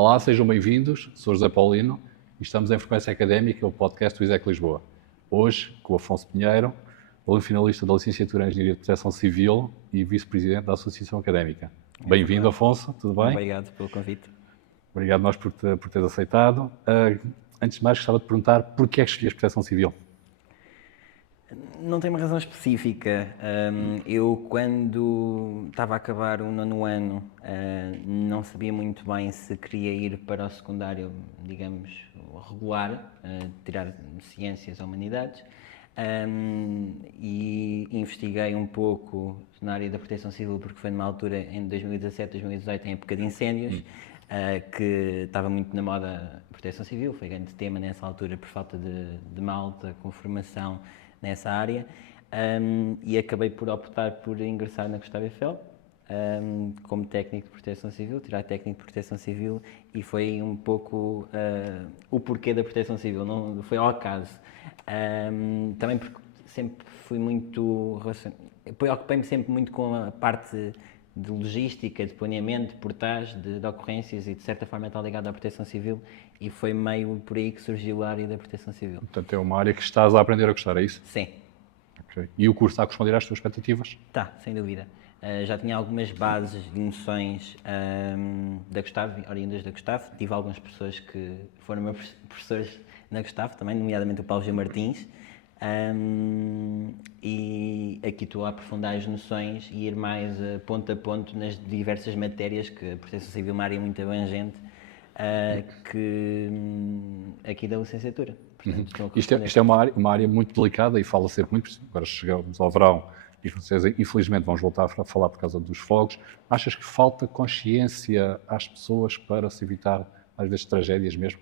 Olá, sejam bem-vindos. Sou José Paulino e estamos em Frequência Académica, o podcast do ISEC Lisboa. Hoje, com o Afonso Pinheiro, aluno finalista da Licenciatura em Engenharia de Proteção Civil e Vice-Presidente da Associação Académica. Bem-vindo, Afonso, tudo bem? Obrigado pelo convite. Obrigado nós por teres aceitado. Antes de mais, gostava de perguntar porquê é que escolheste Proteção Civil? Não tem uma razão específica. Eu, quando estava a acabar o nono ano, não sabia muito bem se queria ir para o secundário, digamos, regular, tirar Ciências ou Humanidades, e investiguei um pouco na área da Proteção Civil, porque foi numa altura, em 2017, 2018, em época de incêndios, que estava muito na moda a Proteção Civil, foi grande tema nessa altura por falta de malta com formação nessa área, e acabei por optar por ingressar na Gustavo Eiffel como técnico de proteção civil, tirar técnico de proteção civil, e foi um pouco o porquê da proteção civil, não foi ao acaso. Também porque sempre fui muito, preocupei-me sempre muito com a parte de logística, de planeamento, de portagem, de ocorrências, e de certa forma está ligado à proteção civil, e foi meio por aí que surgiu a área da proteção civil. Portanto, é uma área que estás a aprender a gostar, é isso? Sim. Okay. E o curso está a corresponder às tuas expectativas? Tá, sem dúvida. Já tinha algumas bases e noções da Gustavo, oriundas da Gustavo. Tive alguns professores que foram meus professores na Gustavo também, nomeadamente o Paulo G. Martins. E aqui estou a aprofundar as noções e ir mais ponto a ponto nas diversas matérias, que a Proteção Civil é uma área muito abrangente, que aqui da licenciatura. Portanto, isto é uma área muito delicada e fala sempre muito, agora chegamos ao verão e vocês infelizmente vamos voltar a falar por causa dos fogos. Achas que falta consciência às pessoas para se evitar às vezes tragédias mesmo?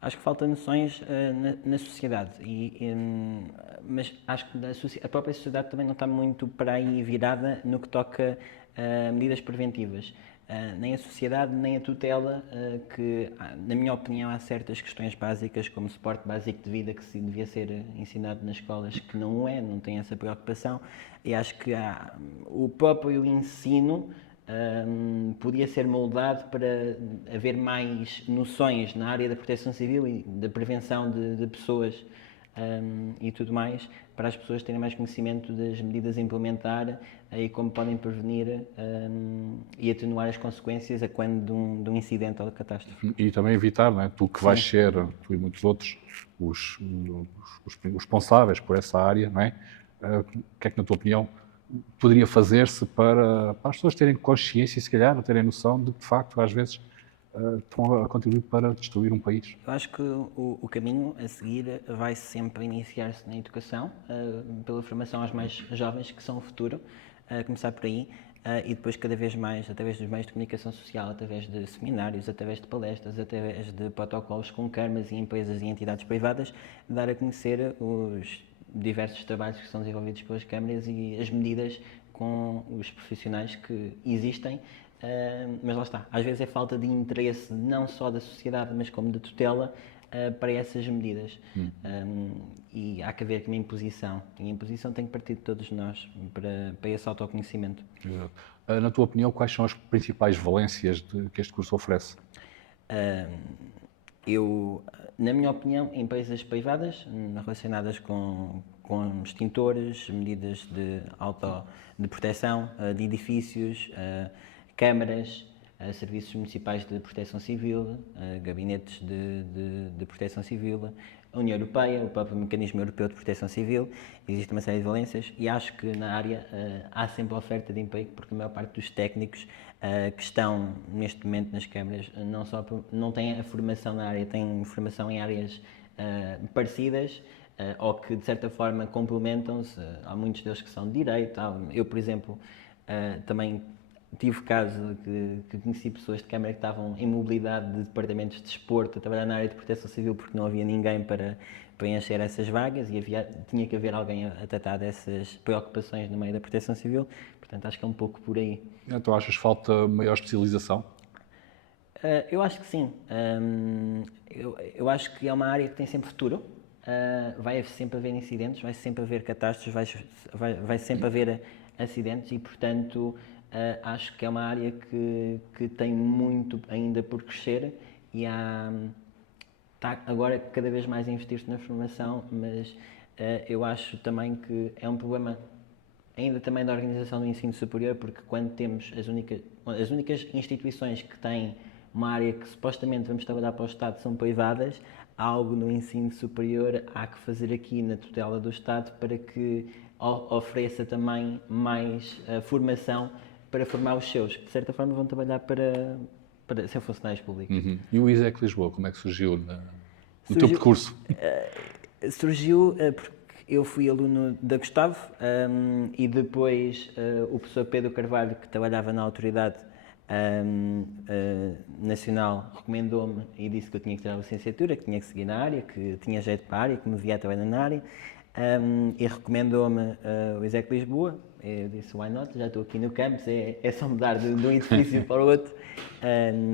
Acho que falta noções na sociedade, mas acho que a própria sociedade também não está muito para aí virada no que toca a medidas preventivas. Nem a sociedade, nem a tutela, que, na minha opinião, há certas questões básicas, como suporte básico de vida, que devia ser ensinado nas escolas, que não tem essa preocupação, e acho que o próprio ensino podia ser moldado para haver mais noções na área da proteção civil e da prevenção de pessoas e tudo mais, para as pessoas terem mais conhecimento das medidas a implementar e como podem prevenir e atenuar as consequências a quando de um incidente ou de catástrofe. E também evitar, não é? Tu que vais ser, tu e muitos outros, os responsáveis por essa área, não é? O que é que, na tua opinião, poderia fazer-se para as pessoas terem consciência e, se calhar, terem noção de que, de facto, às vezes, estão a contribuir para destruir um país? Eu acho que o caminho a seguir vai sempre iniciar-se na educação, pela formação aos mais jovens, que são o futuro, começar por aí, e depois cada vez mais, através dos meios de comunicação social, através de seminários, através de palestras, através de protocolos com câmaras e empresas e entidades privadas, dar a conhecer os diversos trabalhos que são desenvolvidos pelas câmaras e as medidas com os profissionais que existem. Mas lá está, às vezes é falta de interesse não só da sociedade, mas como de tutela para essas medidas. E há que haver uma imposição, e a imposição tem que partir de todos nós para esse autoconhecimento. Exato. Na tua opinião, quais são as principais valências que este curso oferece? Na minha opinião, empresas privadas relacionadas com extintores, medidas de proteção de edifícios, câmaras, serviços municipais de proteção civil, gabinetes de proteção civil, a União Europeia, o próprio Mecanismo Europeu de Proteção Civil. Existe uma série de valências e acho que na área há sempre oferta de emprego, porque a maior parte dos técnicos que estão neste momento nas câmaras não têm a formação na área, têm formação em áreas parecidas, ou que de certa forma complementam-se. Há muitos deles que são de direito. Eu, por exemplo, também tive caso que conheci pessoas de câmara que estavam em mobilidade de departamentos de desporto a trabalhar na área de proteção civil, porque não havia ninguém para preencher essas vagas e tinha que haver alguém a tratar dessas preocupações no meio da proteção civil. Portanto, acho que é um pouco por aí. Então, achas que falta maior especialização? Eu acho que sim. Eu acho que é uma área que tem sempre futuro. Vai sempre haver incidentes, vai sempre haver catástrofes, vai sempre haver acidentes e, portanto, acho que é uma área que tem muito ainda por crescer e está agora cada vez mais a investir-se na formação, mas eu acho também que é um problema ainda também da organização do ensino superior, porque quando temos as únicas instituições que têm uma área que supostamente vamos trabalhar para o Estado são privadas, há algo no ensino superior há que fazer aqui na tutela do Estado para que ofereça também mais formação para formar os seus, que de certa forma vão trabalhar para ser funcionários públicos. E o ISEC Lisboa, como é que surgiu no teu Surgiu- percurso? Surgiu porque eu fui aluno da Gustavo e depois o professor Pedro Carvalho, que trabalhava na Autoridade Nacional, recomendou-me e disse que eu tinha que tirar a licenciatura, que tinha que seguir na área, que tinha jeito para a área, que me via trabalhar na área e recomendou-me o ISEC Lisboa. Eu disse, why not? Já estou aqui no campus, é só mudar de um edifício para o outro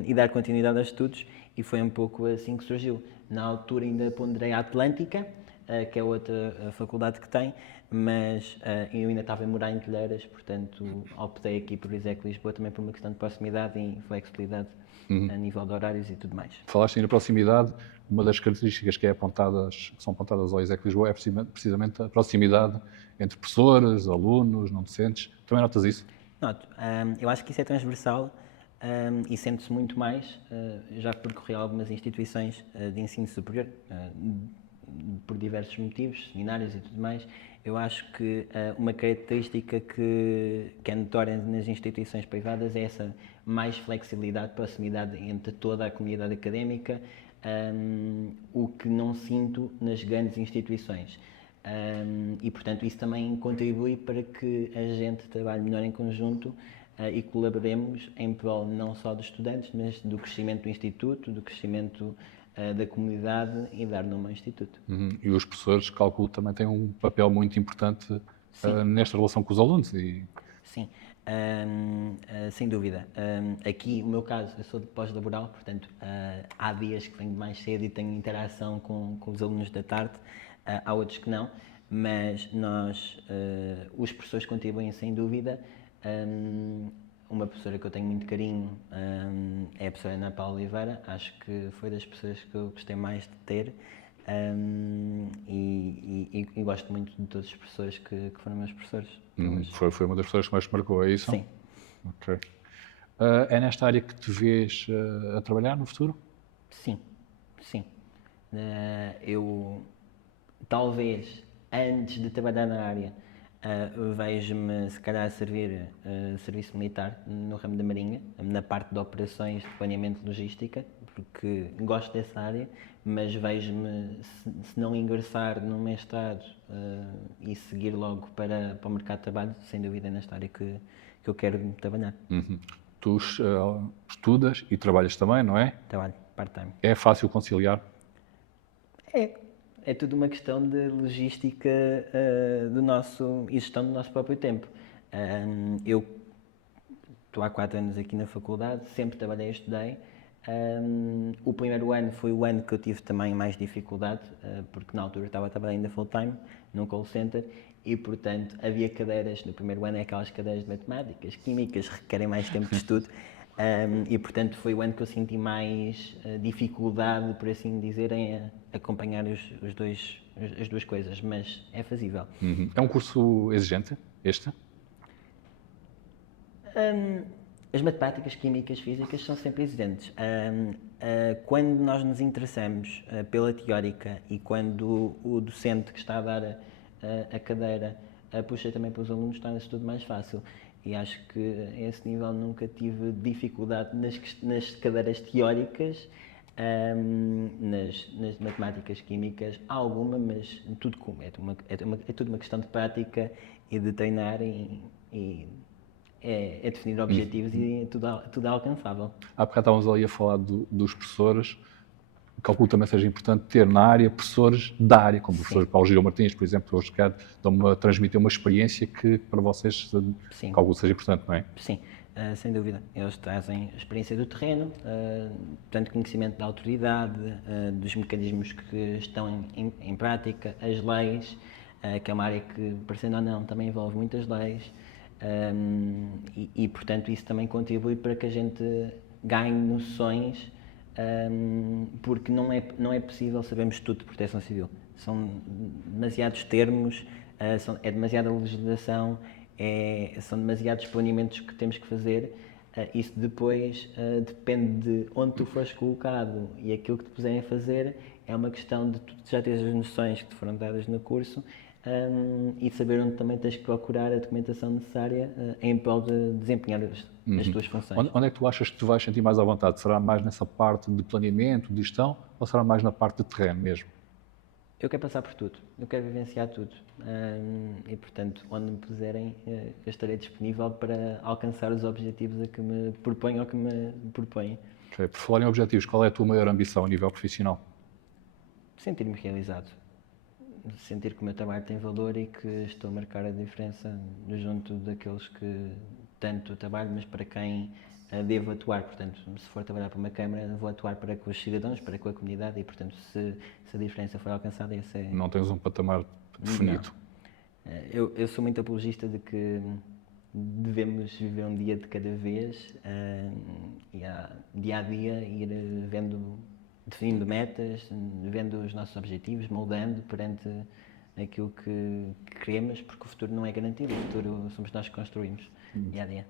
e dar continuidade aos estudos. E foi um pouco assim que surgiu. Na altura ainda ponderei a Atlântica, que é outra faculdade que tem, mas eu ainda estava a morar em Telheiras, portanto optei aqui por ISEC Lisboa também por uma questão de proximidade e flexibilidade a nível de horários e tudo mais. Falaste em proximidade, uma das características que são apontadas ao ISEC Lisboa é precisamente a proximidade entre professores, alunos, não docentes. Também notas isso? Noto, eu acho que isso é transversal e sente-se muito mais, já percorri algumas instituições de ensino superior, por diversos motivos, seminários e tudo mais. Eu acho que uma característica que é notória nas instituições privadas é essa mais flexibilidade, proximidade entre toda a comunidade académica, o que não sinto nas grandes instituições. E, portanto, isso também contribui para que a gente trabalhe melhor em conjunto e colaboremos em prol não só dos estudantes, mas do crescimento do Instituto, do crescimento da comunidade e dar nome ao Instituto. E os professores, calculo, também têm um papel muito importante nesta relação com os alunos. Sim, sem dúvida. Aqui, o meu caso, eu sou de pós-laboral, portanto, há dias que venho mais cedo e tenho interação com os alunos da tarde, há outros que não, mas os professores contribuem sem dúvida. Uma professora que eu tenho muito carinho é a professora Ana Paula Oliveira, acho que foi das pessoas que eu gostei mais de ter e gosto muito de todos os professores que foram meus professores. Foi uma das pessoas que mais te marcou, é isso? Sim. Ok. É nesta área que te vês a trabalhar no futuro? Sim, sim. Eu, talvez, antes de trabalhar na área, vejo-me, se calhar, a servir serviço militar no ramo da Marinha, na parte de operações, de planeamento de logística, porque gosto dessa área, mas vejo-me, se não ingressar no mestrado e seguir logo para o mercado de trabalho, sem dúvida é nesta área que eu quero trabalhar. Tu estudas e trabalhas também, não é? Trabalho part-time. É fácil conciliar? É tudo uma questão de logística e gestão do nosso próprio tempo. Eu estou há 4 anos aqui na faculdade, sempre trabalhei e estudei. O primeiro ano foi o ano que eu tive também mais dificuldade, porque na altura estava a trabalhar ainda full-time, num call center, e portanto havia cadeiras, no primeiro ano é aquelas cadeiras de matemáticas, químicas, que requerem mais tempo de estudo, e portanto foi o ano que eu senti mais dificuldade, por assim dizer, em acompanhar as duas coisas, mas é fazível. É um curso exigente, este? As matemáticas, químicas, físicas são sempre exigentes. Quando nós nos interessamos pela teórica e quando o docente que está a dar a cadeira puxa também para os alunos, torna-se tudo mais fácil. E acho que a esse nível nunca tive dificuldade nas cadeiras teóricas, nas matemáticas, químicas, há alguma, mas tudo é tudo uma questão de prática e de treinar e é definir objetivos e tudo é alcançável. Há bocado estávamos ali a falar dos professores. Calculo também seja importante ter na área professores da área, como o professor Paulo Gil Martins, por exemplo, hoje quer transmitir uma experiência que para vocês calculo seja importante, não é? Sim, sem dúvida. Eles trazem a experiência do terreno, tanto conhecimento da autoridade, dos mecanismos que estão em prática, as leis, que é uma área que, parecendo ou não, também envolve muitas leis. Portanto, isso também contribui para que a gente ganhe noções, porque não é possível sabermos tudo de proteção civil. São demasiados termos, é demasiada legislação, são demasiados planeamentos que temos que fazer. Isso depois depende de onde tu fores colocado e aquilo que te puserem a fazer. É uma questão de tu já teres as noções que te foram dadas no curso, e saber onde também tens que procurar a documentação necessária em prol de desempenhar as tuas funções. Onde é que tu achas que tu vais sentir mais à vontade? Será mais nessa parte de planeamento, de gestão, ou será mais na parte de terreno mesmo? Eu quero passar por tudo, eu quero vivenciar tudo, e portanto, onde me puserem, eu estarei disponível para alcançar os objetivos a que me proponho ou que me propõem. Okay. Por falar em objetivos, qual é a tua maior ambição a nível profissional? Sentir-me realizado, sentir que o meu trabalho tem valor e que estou a marcar a diferença junto daqueles que tanto trabalho, mas para quem devo atuar. Portanto, se for trabalhar para uma Câmara, vou atuar para com os cidadãos, para com a comunidade e, portanto, se a diferença for alcançada, esse é... Não tens um patamar definido? Não. Eu sou muito apologista de que devemos viver um dia de cada vez, e dia a dia ir definindo metas, vendo os nossos objetivos, moldando perante aquilo que queremos, porque o futuro não é garantido, o futuro somos nós que construímos dia a dia.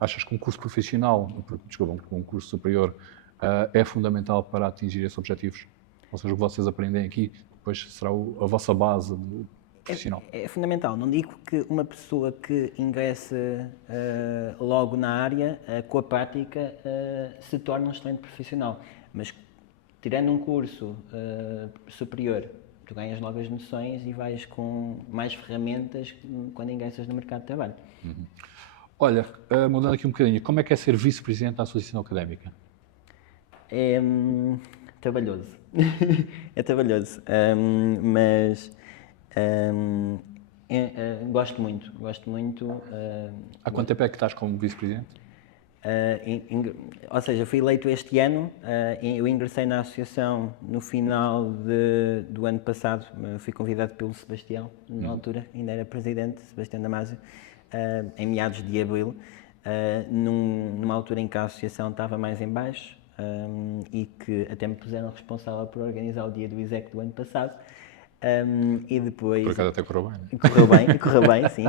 Achas que um curso profissional, um curso superior, é fundamental para atingir esses objetivos? Ou seja, o que vocês aprendem aqui, depois será a vossa base profissional? É fundamental. Não digo que uma pessoa que ingresse logo na área, com a prática, se torne um excelente profissional. Mas, tirando um curso superior, tu ganhas logo as noções e vais com mais ferramentas quando ingressas no mercado de trabalho. Olha, mudando aqui um bocadinho, como é que é ser vice-presidente da Associação Académica? É trabalhoso. É trabalhoso, mas gosto muito. Há quanto tempo é que estás como vice-presidente? Ou seja, fui eleito este ano, eu ingressei na associação no final do ano passado, fui convidado pelo Sebastião, na altura, ainda era presidente, Sebastião Damasio, em meados de abril, numa altura em que a associação estava mais em baixo, e que até me puseram responsável por organizar o dia do ISEC do ano passado. E depois... Por acaso até correu bem, né? Correu bem, sim.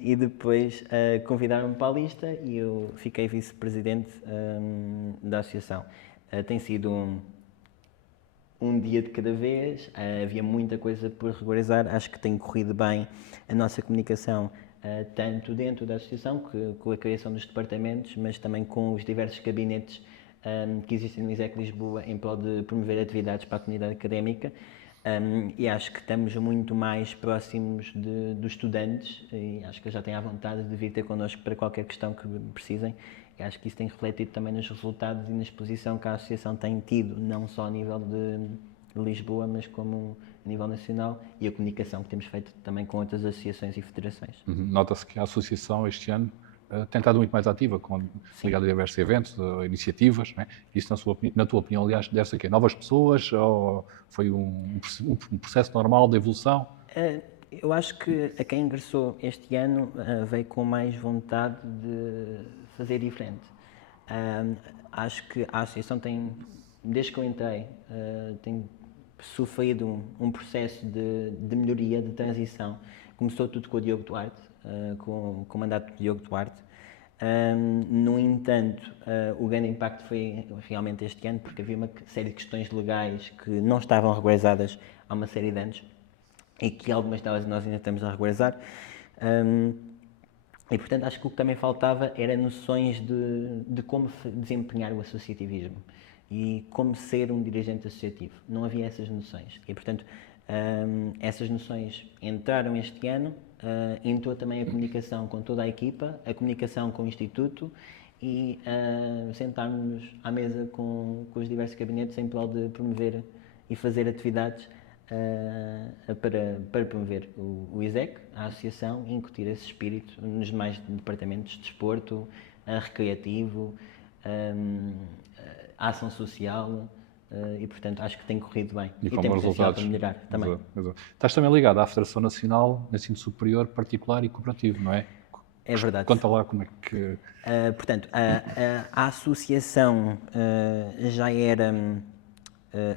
E depois convidaram-me para a lista e eu fiquei vice-presidente da associação. Tem sido um dia de cada vez, havia muita coisa por regularizar, acho que tem corrido bem a nossa comunicação, tanto dentro da associação, com a criação dos departamentos, mas também com os diversos gabinetes que existem no ISEC Lisboa em prol de promover atividades para a comunidade académica. E acho que estamos muito mais próximos dos estudantes e acho que já têm à vontade de vir ter connosco para qualquer questão que precisem. E acho que isso tem refletido também nos resultados e na exposição que a associação tem tido, não só a nível de Lisboa, mas como a nível nacional, e a comunicação que temos feito também com outras associações e federações. Nota-se que a associação este ano tem estado muito mais ativa, ligado a diversos eventos, iniciativas, né? Isso, na tua opinião, aliás, deve-se a quê? Novas pessoas ou foi um processo normal de evolução? Eu acho que a quem ingressou este ano veio com mais vontade de fazer diferente. Acho que a associação tem, desde que eu entrei, tem sofrido um processo de melhoria, de transição. Começou tudo com o Diogo Duarte, com o mandato do Diogo Duarte. No entanto, o grande impacto foi realmente este ano, porque havia uma série de questões legais que não estavam regularizadas há uma série de anos e que algumas delas nós ainda estamos a regularizar. E, portanto, acho que o que também faltava era noções de como desempenhar o associativismo e como ser um dirigente associativo. Não havia essas noções. E, portanto, essas noções entraram este ano, entrou também a comunicação com toda a equipa, a comunicação com o Instituto e sentarmos à mesa com os diversos gabinetes em prol de promover e fazer atividades para promover o ISEC, a associação, e incutir esse espírito nos demais departamentos de desporto, recreativo, ação social, e portanto acho que tem corrido bem e tem potencial para melhorar também. Exato. Estás também ligado à Federação Nacional de Ensino Superior Particular e Cooperativo, não é? É verdade. Conta lá como é que... Portanto, a associação já era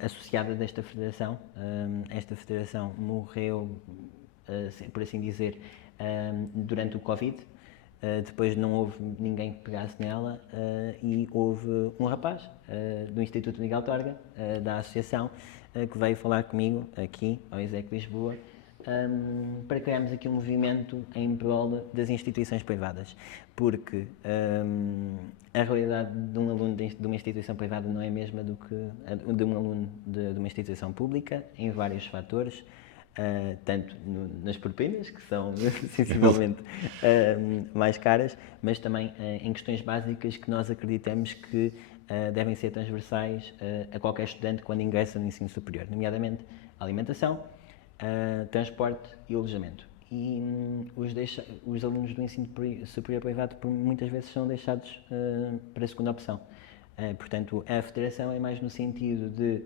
associada desta federação. Esta federação morreu, por assim dizer, durante o Covid. Depois não houve ninguém que pegasse nela e houve um rapaz do Instituto Miguel Torga, da associação, que veio falar comigo aqui ao ISEC Lisboa para criarmos aqui um movimento em prol das instituições privadas, porque a realidade de um aluno de uma instituição privada não é a mesma do que a de um aluno de uma instituição pública, em vários fatores, tanto nas propinas, que são sensivelmente mais caras, mas também em questões básicas que nós acreditamos que devem ser transversais a qualquer estudante quando ingressa no ensino superior, nomeadamente alimentação, transporte e alojamento. E os alunos do ensino superior privado muitas vezes são deixados para a segunda opção. Portanto, a federação é mais no sentido de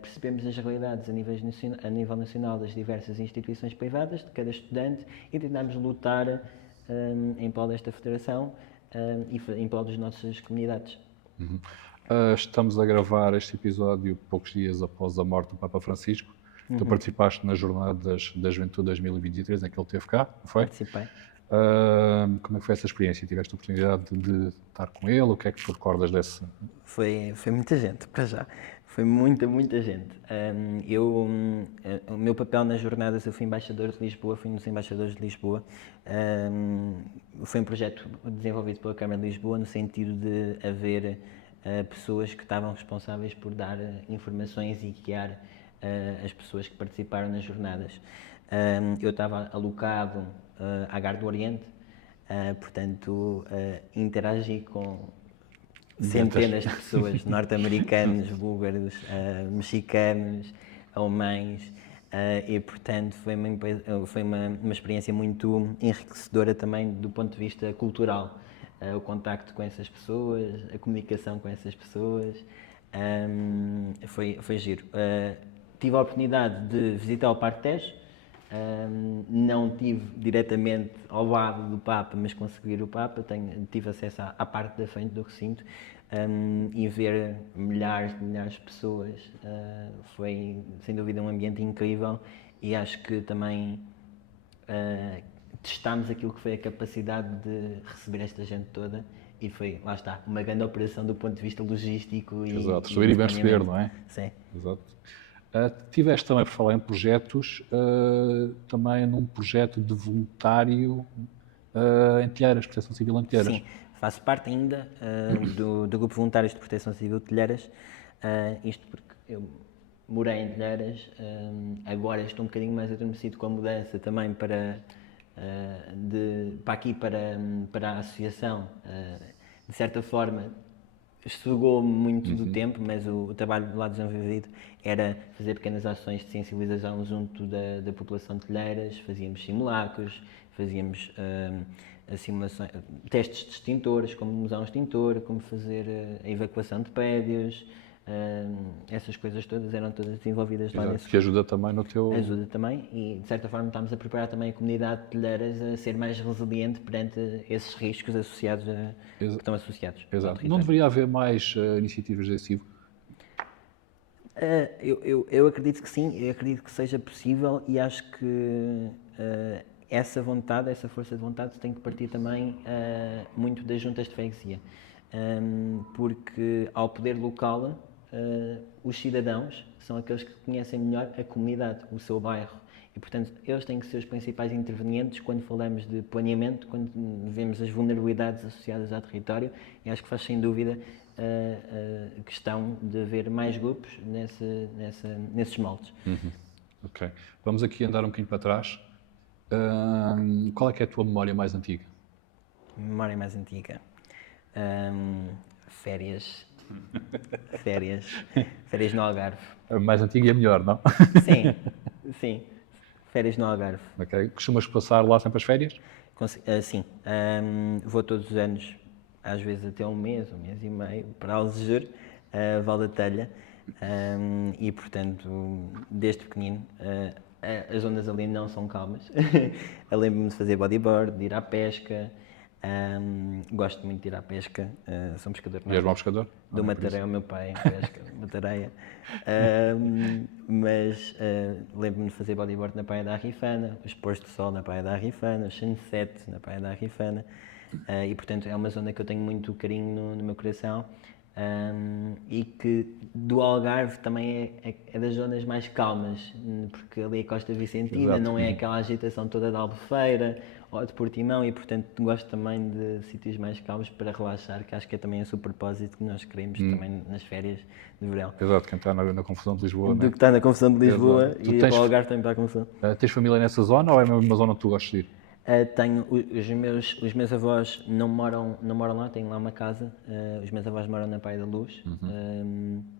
percebermos as realidades a nível nacional das diversas instituições privadas, de cada estudante, e tentarmos lutar em prol desta federação e em prol das nossas comunidades. Estamos a gravar este episódio poucos dias após a morte do Papa Francisco. Tu participaste nas Jornadas da Juventude 2023, em que ele esteve cá, não foi? Participei. Como é que foi essa experiência? Tiveste a oportunidade de estar com ele? O que é que tu recordas desse? Foi muita gente, para já. Foi muita gente. O meu papel nas jornadas, eu fui embaixador de Lisboa, fui um dos embaixadores de Lisboa. Foi um projeto desenvolvido pela Câmara de Lisboa no sentido de haver pessoas que estavam responsáveis por dar informações e guiar as pessoas que participaram nas jornadas. Eu estava alocado à Garde do Oriente, portanto, interagi com centenas de pessoas, norte-americanos, búlgaros, mexicanos, alemães, e portanto foi uma experiência muito enriquecedora também do ponto de vista cultural. O contacto com essas pessoas, a comunicação com essas pessoas, foi giro. Tive a oportunidade de visitar o Parque Tejo. Não tive diretamente ao lado do Papa, mas consegui ver o Papa, tive acesso à parte da frente do recinto e ver milhares de pessoas. Foi sem dúvida um ambiente incrível e acho que também testámos aquilo que foi a capacidade de receber esta gente toda e foi, lá está, uma grande operação do ponto de vista logístico. Exato, saber e bem receber, não é? Sim. Exato. Tiveste também, por falar em projetos, também num projeto de voluntário em Telheiras, Proteção Civil em Telheiras. Sim, faço parte ainda do Grupo Voluntários de Proteção Civil de Telheiras, isto porque eu morei em Telheiras, agora estou um bocadinho mais adormecido com a mudança também para aqui, para a associação. De certa forma, estrugou-me muito do tempo, mas o trabalho lá desenvolvido era fazer pequenas ações de sensibilização junto da população de Telheiras, fazíamos simulacros, fazíamos testes de extintores, como usar um extintor, como fazer a evacuação de prédios, essas coisas todas eram todas desenvolvidas lá nesse. Que ajuda também no teu... Ajuda também e, de certa forma, estamos a preparar também a comunidade de Telheiras a ser mais resiliente perante esses riscos associados que estão associados. Exato. Não deveria haver mais iniciativas desse tipo? Eu acredito que sim, eu acredito que seja possível e acho que essa vontade, essa força de vontade tem que partir também muito das juntas de freguesia. Porque ao poder local, os cidadãos são aqueles que conhecem melhor a comunidade, o seu bairro. E, portanto, eles têm que ser os principais intervenientes quando falamos de planeamento, quando vemos as vulnerabilidades associadas ao território. E acho que faz, sem dúvida, a questão de haver mais grupos nesses moldes. Ok. Vamos aqui andar um bocadinho para trás. Qual é que é a tua memória mais antiga? Memória mais antiga? Férias no Algarve. A mais antiga e a melhor, não? Sim, férias no Algarve. Ok. Costumas passar lá sempre as férias? Sim, vou todos os anos, às vezes até um mês e meio, para Algesur, Val da Telha, e portanto, desde pequenino, as ondas ali não são calmas. Eu lembro-me de fazer bodyboard, de ir à pesca, Gosto muito de ir à pesca, sou um pescador E és bom pescador? Dou uma tareia ao meu pai, pesca, uma tareia. Mas lembro-me de fazer bodyboard na Praia da Arrifana, os pôres de sol na Praia da Arrifana, os sunset na Praia da Arrifana. E portanto é uma zona que eu tenho muito carinho no meu coração. E que do Algarve também é das zonas mais calmas, porque ali a Costa Vicentina Exato. não é aquela agitação toda de Albufeira ou de Portimão, e portanto gosto também de sítios mais calmos para relaxar, que acho que é também esse o propósito que nós queremos também nas férias de verão. Exato, quem está na confusão de Lisboa, Do né? que está na confusão de Lisboa Exato. Tu e tens- para o Algarve também para a confusão. Tens família nessa zona ou é mesmo uma zona que tu gostas de ir? Tenho os meus avós não moram lá, tenho lá uma casa. Os meus avós moram na Praia da Luz,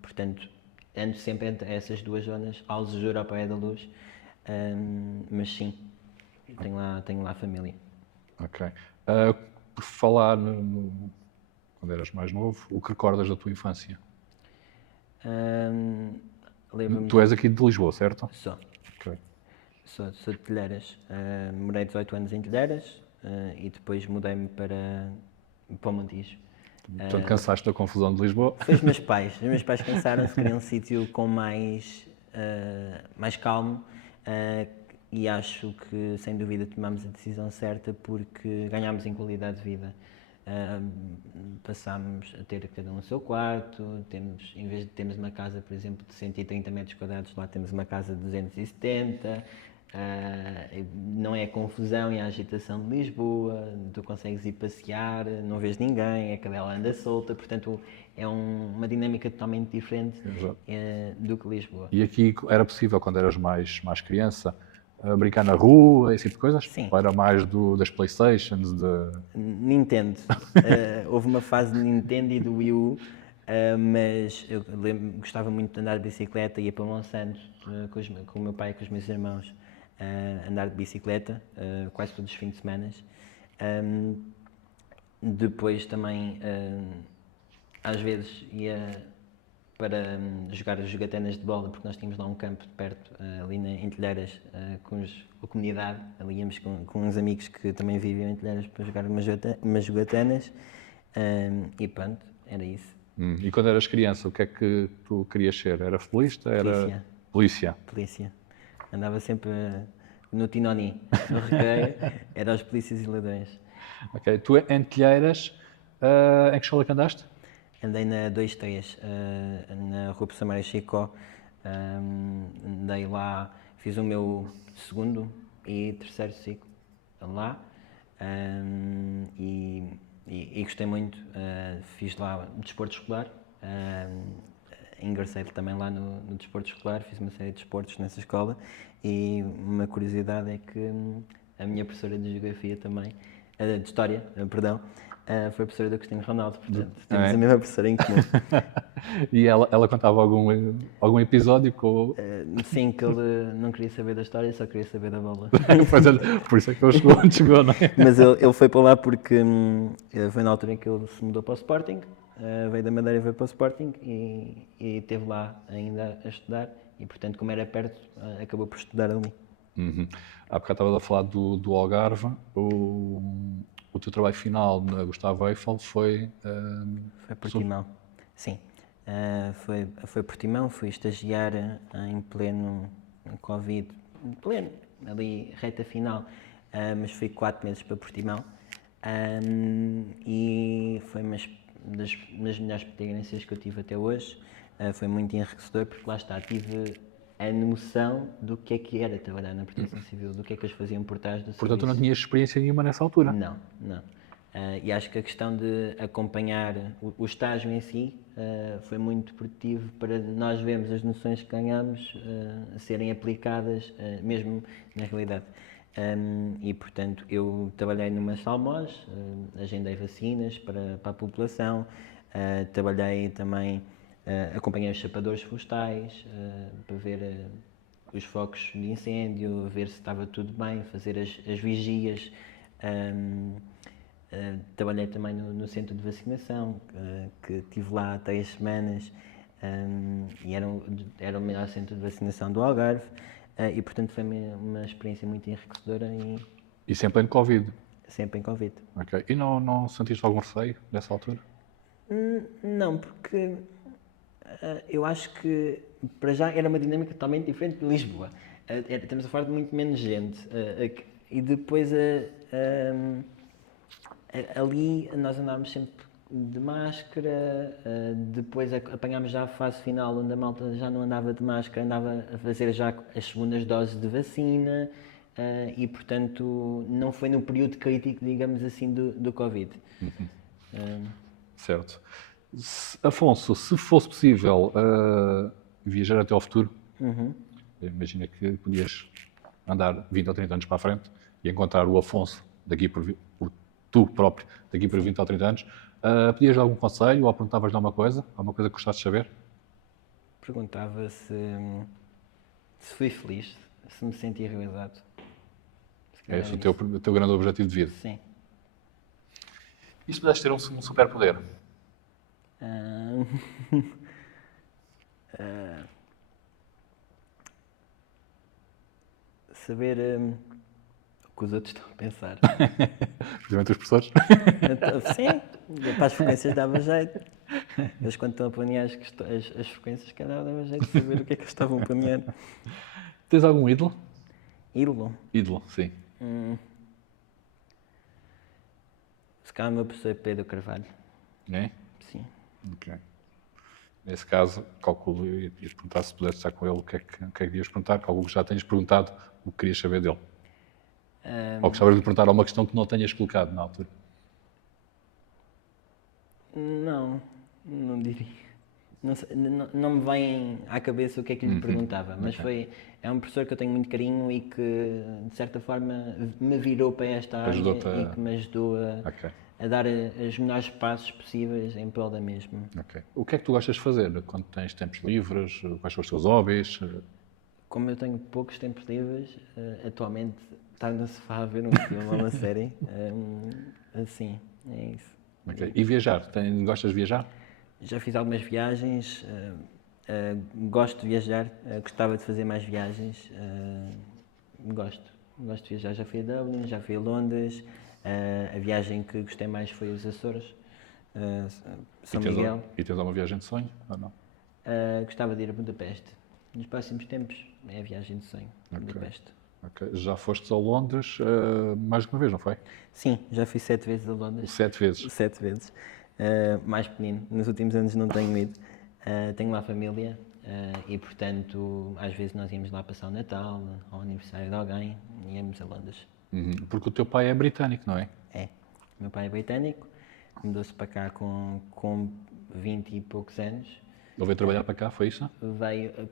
portanto ando sempre entre essas duas zonas, Algesur à Praia da Luz, mas sim, tenho lá família. Ok. Por falar quando eras mais novo, o que recordas da tua infância? Lembro-me Tu és aqui de Lisboa, certo? só. Ok. Sou de Telheiras. Morei 18 anos em Telheiras e depois mudei-me para o Montijo. Portanto, cansaste da confusão de Lisboa. Foi os meus pais. Os meus pais cansaram-se, queriam um sítio com mais calmo e acho que, sem dúvida, tomámos a decisão certa porque ganhámos em qualidade de vida. Passámos a ter cada um o seu quarto, em vez de termos uma casa, por exemplo, de 130 metros quadrados, lá temos uma casa de 270. Não é a confusão e a agitação de Lisboa, tu consegues ir passear, não vês ninguém, a cadela anda solta, portanto é uma dinâmica totalmente diferente do que Lisboa. E aqui era possível, quando eras mais criança, brincar na rua, esse tipo de coisas? Sim. Ou era mais das Playstations, Nintendo. Houve uma fase de Nintendo e do Wii U, mas eu gostava muito de andar de bicicleta, ia para Monsanto com o meu pai e com os meus irmãos andar de bicicleta, quase todos os fins de semana. Depois também, às vezes, ia para jogar as jogatanas de bola, porque nós tínhamos lá um campo de perto, ali em Telheiras, com a comunidade. Ali íamos com uns amigos que também viviam em Telheiras para jogar umas jogatanas. E pronto, era isso. E quando eras criança, o que é que tu querias ser? Era futebolista? Era polícia? Polícia. Andava sempre no Tinoni, no recreio, era os polícias e ladrões. Ok. Tu, em Telheiras, em que escola que andaste? Andei na 2-3, na Rua Professor Mário Chicó. Andei lá, fiz o meu segundo e terceiro ciclo lá. E gostei muito. Fiz lá desporto escolar. Ingressei também lá no desporto escolar, fiz uma série de desportos nessa escola. E uma curiosidade é que a minha professora de Geografia também, de História, perdão, foi a professora do Cristiano Ronaldo, portanto temos a mesma professora em comum. E ela contava algum episódio com... Sim, que ele não queria saber da história, só queria saber da bola. Por isso é que ele chegou onde chegou, não é? Mas ele foi para lá porque foi na altura em que ele se mudou para o Sporting, veio da Madeira e veio para o Sporting e esteve lá ainda a estudar e, portanto, como era perto, acabou por estudar ali. Há bocado estavas a falar do Algarve. O teu trabalho final na Gustavo Eiffel foi... Foi Portimão, sim. Foi Portimão, fui estagiar em pleno Covid, ali reta final, mas fui 4 meses para Portimão e foi uma das melhores experiências que eu tive até hoje. Foi muito enriquecedor porque lá está, tive a noção do que era trabalhar na Proteção Civil, do que é que eles faziam por trás do serviço. Portanto, tu não tinhas experiência nenhuma nessa altura? Não. E acho que a questão de acompanhar o estágio em si foi muito produtivo para nós vermos as noções que ganhamos serem aplicadas mesmo na realidade. E, portanto, eu trabalhei numas salmós, agendei vacinas para a população, trabalhei também, acompanhei os chapadores florestais para ver os focos de incêndio, ver se estava tudo bem, fazer as vigias. Trabalhei também no centro de vacinação, que estive lá há 3 semanas e era o melhor centro de vacinação do Algarve e, portanto, foi uma experiência muito enriquecedora. E sempre em Covid? sempre em Covid. Ok. E não sentiste algum receio nessa altura? Não, porque eu acho que para já era uma dinâmica totalmente diferente de Lisboa. Estamos a falar de muito menos gente. E depois ali nós andávamos sempre de máscara, depois apanhámos já a fase final onde a malta já não andava de máscara, andava a fazer já as segundas doses de vacina e portanto não foi no período crítico, digamos assim, do Covid. Certo. Afonso, se fosse possível viajar até ao futuro, imagina que podias andar 20 ou 30 anos para a frente e encontrar o Afonso daqui por tu próprio, daqui por 20 ou 30 anos, pedias algum conselho ou perguntavas-lhe alguma coisa que gostasses de saber? Perguntava se fui feliz, se me senti realizado. Se É calhar esse o isso. teu grande objetivo de vida. Sim. E se pudesses ter um superpoder? Ah, saber o que os outros estão a pensar. Principalmente os professores? Então, sim, para as frequências dava jeito. Eles quando estão a planear as frequências, se calhar dava jeito de saber o que é que eles estavam a planear. Tens algum ídolo? Ídolo. Ídolo, sim. Se calhar o meu professor é Pedro Carvalho. É? Sim. Ok. Nesse caso, calculo e ias perguntar se pudesse estar com ele, o que é que ias perguntar? Algo que já tenhas perguntado, o que querias saber dele? Ou gostavas de lhe perguntar alguma questão que não tenhas colocado na altura? Não diria. Não, não me vem à cabeça o que é que lhe perguntava, mas é um professor que eu tenho muito carinho e que, de certa forma, me virou para esta área e que me ajudou a dar os melhores passos possíveis em prol da mesma. Ok. O que é que tu gostas de fazer quando tens tempos livres? Quais são os teus hobbies? Como eu tenho poucos tempos livres, atualmente estar no sofá a ver um filme ou uma série, assim, é isso. Okay. E viajar? Gostas de viajar? Já fiz algumas viagens, gosto de viajar, gostava de fazer mais viagens, gosto de viajar. Já fui a Dublin, já fui a Londres, a viagem que gostei mais foi os Açores, São Miguel. E tens alguma viagem de sonho ou não? Gostava de ir a Budapeste. Nos próximos tempos é a viagem de sonho, Budapeste. Okay. Já fostes a Londres mais de uma vez, não foi? Sim, já fui 7 vezes a Londres. 7 vezes? 7 vezes. Mais pequenino. Nos últimos anos não tenho ido. Tenho lá família e, portanto, às vezes nós íamos lá passar o Natal, ao aniversário de alguém, e íamos a Londres. Porque o teu pai é britânico, não é? É. O meu pai é britânico, mudou-se para cá com 20 e poucos anos. Ele veio trabalhar para cá, foi isso?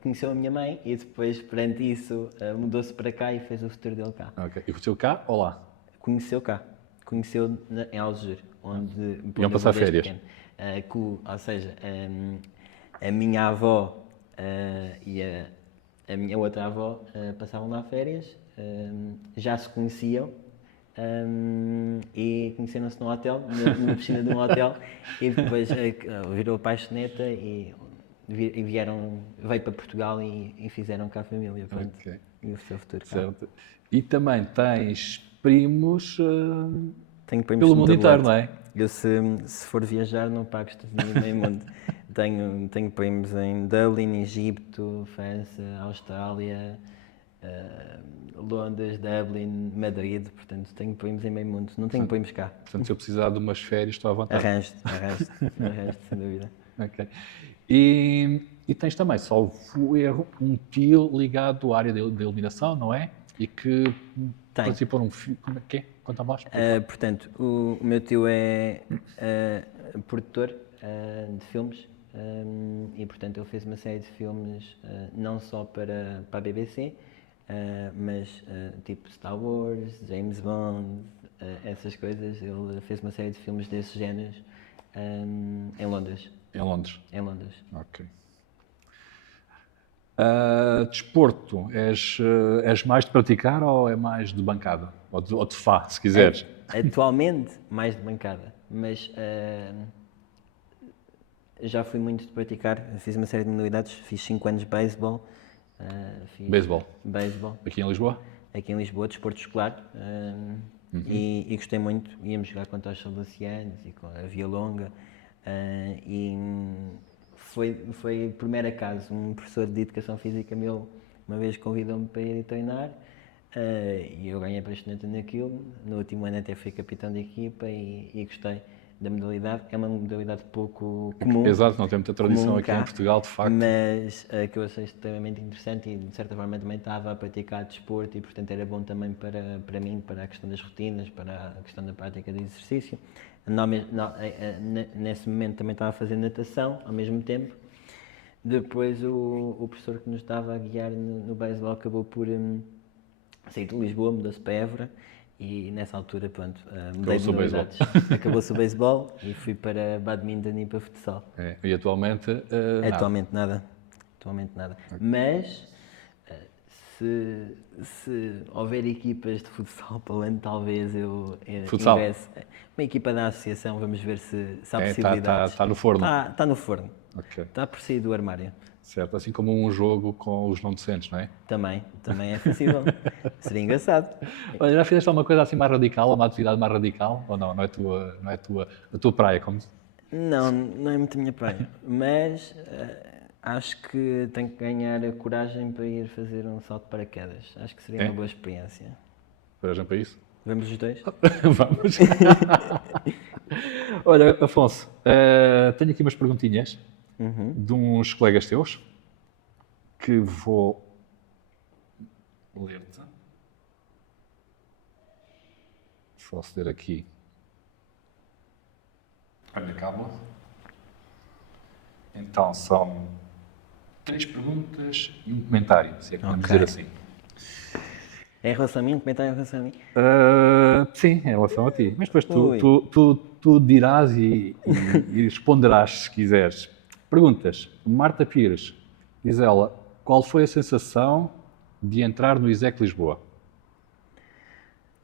Conheceu a minha mãe e depois, perante isso, mudou-se para cá e fez o futuro dele cá. Ok. E conheceu cá ou lá? Conheceu cá. Conheceu em Alger, onde iam passar férias. Ou seja, a minha avó e a minha outra avó passavam lá férias, já se conheciam e conheceram-se num hotel, numa piscina de um hotel, e depois virou paixoneta e veio para Portugal e fizeram cá a família. Pronto. Okay. E o seu futuro cá. Certo. E também tens primos Tenho primos pelo mundo inteiro, não é? Eu, se for viajar, não pago estadia no meio mundo. Tenho primos em Dublin, Egito, França, Austrália, Londres, Dublin, Madrid. Portanto, tenho primos em meio mundo. Não tenho primos cá. Portanto, se eu precisar de umas férias, estou à vontade. Arranjo-te, sem dúvida. Ok. E tens também, salvo erro, um tio ligado à área da iluminação, não é? E que participou num filme. Como é que é? Conta mais. Portanto, o meu tio é produtor de filmes e, portanto, ele fez uma série de filmes não só para a BBC, mas tipo Star Wars, James Bond, essas coisas. Ele fez uma série de filmes desses géneros em Londres. Em Londres. Em Londres. Ok. Desporto, és mais de praticar ou é mais de bancada? Ou de sofá, se quiseres? Atualmente, mais de bancada, mas já fui muito de praticar. Fiz uma série de modalidades, fiz 5 anos de beisebol. Beisebol? Beisebol. Aqui em Lisboa? Aqui em Lisboa, desporto escolar. e gostei muito. Íamos jogar contra os Salesianos e com a Via Longa. E foi o primeiro acaso. Um professor de Educação Física meu uma vez convidou-me para ir treinar e eu ganhei apaixonante naquilo. No último ano até fui capitão de equipa e gostei da modalidade. É uma modalidade pouco comum. Exato, não tem muita tradição comum aqui cá, em Portugal, de facto. mas que eu achei extremamente interessante e de certa forma também estava a praticar desporto e portanto era bom também para mim, para a questão das rotinas, para a questão da prática de exercício. Nesse momento também estava a fazer natação ao mesmo tempo. Depois o professor que nos estava a guiar no beisebol acabou por sair de Lisboa, mudou-se para Évora e nessa altura, pronto, mudei de modalidades. Acabou-se o beisebol e fui para badminton e para futsal. E atualmente? Atualmente nada. Atualmente nada. Okay. Mas se houver equipas de futsal para o ano, talvez eu ingresse. Uma equipa da associação, vamos ver se há possibilidades. Está no forno? Está no forno. Okay. Está por sair do armário. Certo, assim como um jogo com os não docentes, não é? Também é possível. Seria engraçado. Olha, já fizeste alguma coisa assim mais radical, uma atividade mais radical? Ou não? Não é a tua praia? Como... Não é muito a minha praia. Mas acho que tenho que ganhar a coragem para ir fazer um salto de paraquedas. Acho que seria uma boa experiência. Coragem para isso? Vamos os dois? Vamos. Olha, Afonso, tenho aqui umas perguntinhas de uns colegas teus que vou ler-te. Só aceder aqui. Olha, cábula. Então, são 3 perguntas e um comentário, se é que podemos dizer assim. É em relação a mim? Um comentário em relação a mim? Sim, em relação a ti. Mas depois tu dirás e responderás se quiseres. Perguntas. Marta Pires, diz ela, qual foi a sensação de entrar no ISEC Lisboa?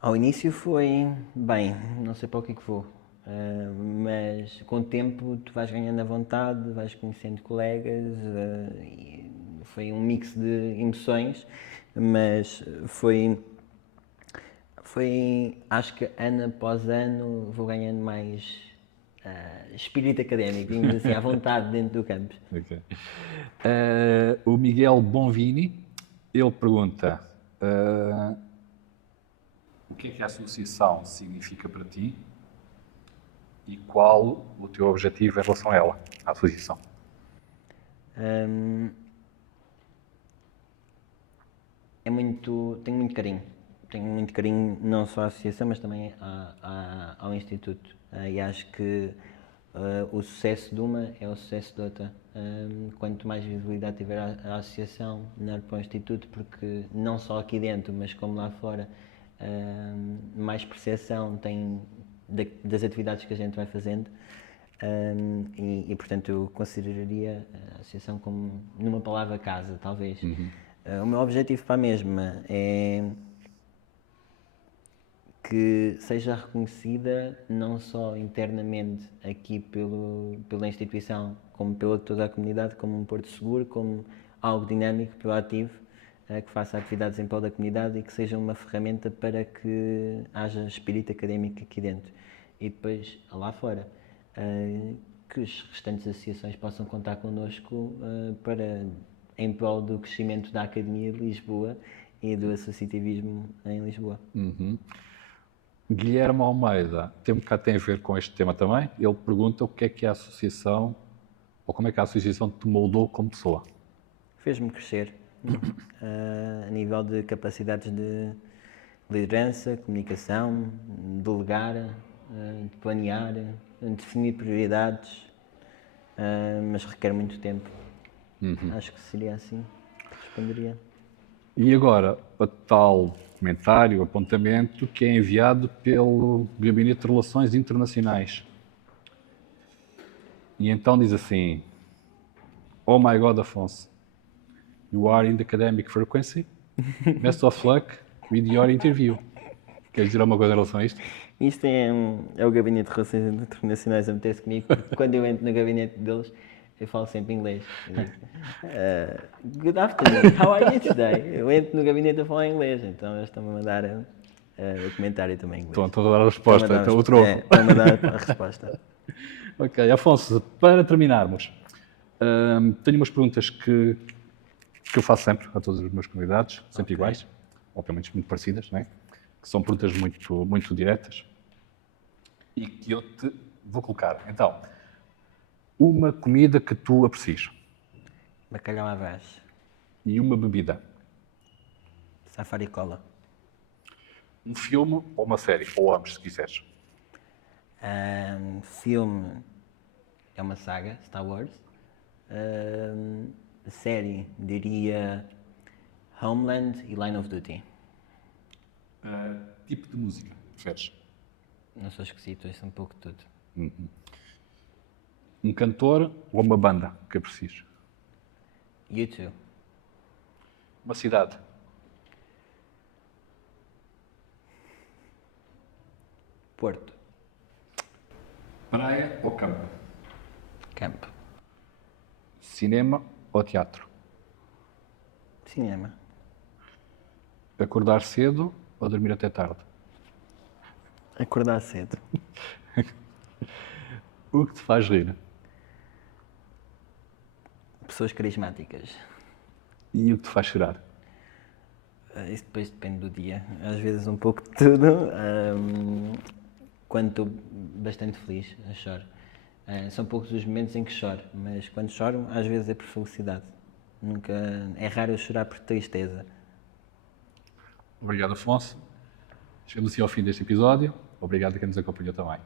Ao início foi bem, não sei para o que vou, mas com o tempo tu vais ganhando a vontade, vais conhecendo colegas, foi um mix de emoções, mas foi acho que ano após ano vou ganhando mais espírito académico, digamos assim, à vontade dentro do campus. Okay. O Miguel Bonvini, ele pergunta o que é que a associação significa para ti e qual o teu objetivo em relação a ela, à associação? Tenho muito carinho. Tenho muito carinho não só à associação, mas também ao Instituto. E acho que o sucesso de uma é o sucesso de outra. Quanto mais visibilidade tiver a associação, melhor para o Instituto, porque não só aqui dentro, mas como lá fora, mais percepção tem das atividades que a gente vai fazendo. E portanto, eu consideraria a associação como, numa palavra, casa, talvez. O meu objetivo para a mesma é que seja reconhecida não só internamente aqui pela instituição, como pela toda a comunidade, como um porto seguro, como algo dinâmico, proativo, que faça atividades em prol da comunidade e que seja uma ferramenta para que haja espírito académico aqui dentro. E depois, lá fora, que as restantes associações possam contar connosco em prol do crescimento da Academia de Lisboa e do associativismo em Lisboa. Guilherme Almeida tem a ver com este tema também. Ele pergunta o que é que a associação, ou como é que a associação te moldou como pessoa? Fez-me crescer a nível de capacidades de liderança, comunicação, delegar, de planear, de definir prioridades, mas requer muito tempo. Acho que seria assim que responderia. E agora, o tal comentário, apontamento que é enviado pelo Gabinete de Relações Internacionais. E então diz assim: Oh my God, Afonso, you are in the academic frequency. Best of luck with your interview. Queres dizer alguma coisa em relação a isto? Isto é o Gabinete de Relações Internacionais a meter-se comigo, porque quando eu entro no gabinete deles, eu falo sempre inglês. Good afternoon, how are you today? Eu entro no gabinete a falar inglês, então eles estão-me a mandar o comentário também em inglês. Estou a dar a resposta, então o troco. Estão-me a dar a resposta. Ok, Afonso, para terminarmos, tenho umas perguntas que eu faço sempre a todos os meus convidados, sempre iguais, ou pelo menos muito parecidas, não é? Que são perguntas muito diretas e que eu te vou colocar. Então, uma comida que tu aprecies Bacalhau à Brás. e uma bebida, Safari Cola. um filme ou uma série, ou ambos, se quiseres. Filme é uma saga, Star Wars. Série, diria Homeland e Line of Duty. Tipo de música, preferes? Não sou esquisito, ouço um pouco de tudo. Um cantor ou uma banda que aprecies? YouTube. Uma cidade, Porto. praia ou campo? Campo. Cinema ou teatro? Cinema. Acordar cedo ou dormir até tarde? Acordar cedo. O que te faz rir? Pessoas carismáticas. E o que te faz chorar? Isso depois depende do dia. Às vezes um pouco de tudo. Quando estou bastante feliz, eu choro. São poucos os momentos em que choro, mas quando choro, às vezes é por felicidade. Nunca... É raro eu chorar por tristeza. Obrigado, Afonso. Chegamos assim ao fim deste episódio. Obrigado a quem nos acompanhou também.